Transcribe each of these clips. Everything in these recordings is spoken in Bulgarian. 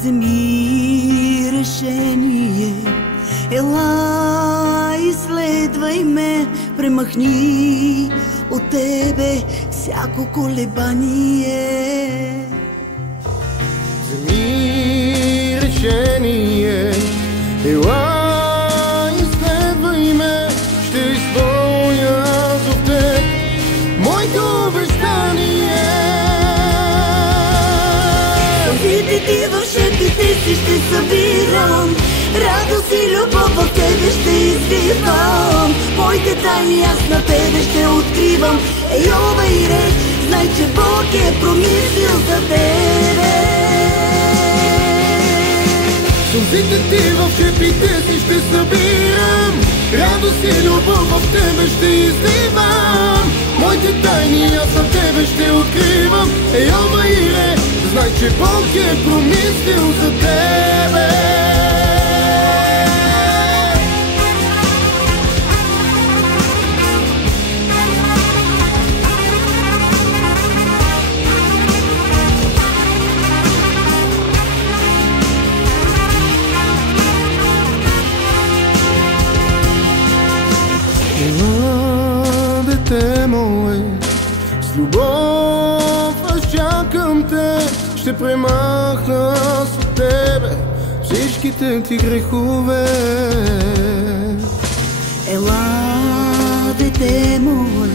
Вземи решение, ела, изследвай ме, премахни от тебе всяко колебание. Вземи решение, ела, изследвай ме, ще изпълня за теб моето обещание. Сълзите ти в шепите си ще събирам, радост и любов в тебе ще извивам. Моите тайни аз на тебе ще откривам. Йова и Рей, знай, че Бог е промислил за тебе. Сълзите ти в шепите си ще събирам, радост и любов в тебе ще изливам. Моите тайни аз на тебе ще откривам. Йова и Рей, знай, че Бог е промислил за тебе. Ела, дете мое, с любов аз чакам те, ще премахна с тебе всичките ти грехове. Ела, дете мое,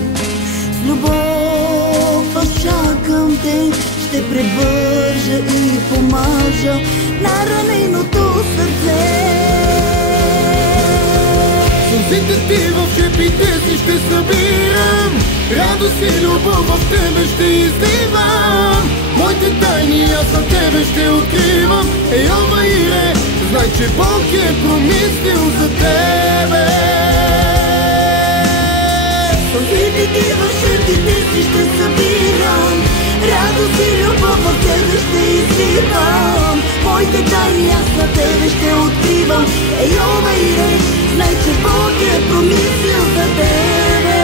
с любов аз чакам те, ще превържа и помажа на раненото сърце. Сълзите ти в шепите си ще събирам, радост и любов в тебе ще изливам. Моите тайни аз на тебе ще откривам. Йова и Рей, знай, че Бог е промислил за тебе. Сълзите ти в шепите си ще събирам, радост и любов в тебе ще изливам. Моите тайни аз на тебе ще откривам. Йова и Рей, знай, че Бог е промислил за тебе.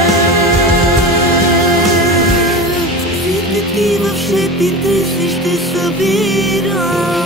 Сълзите ти в шепите си ще събирам.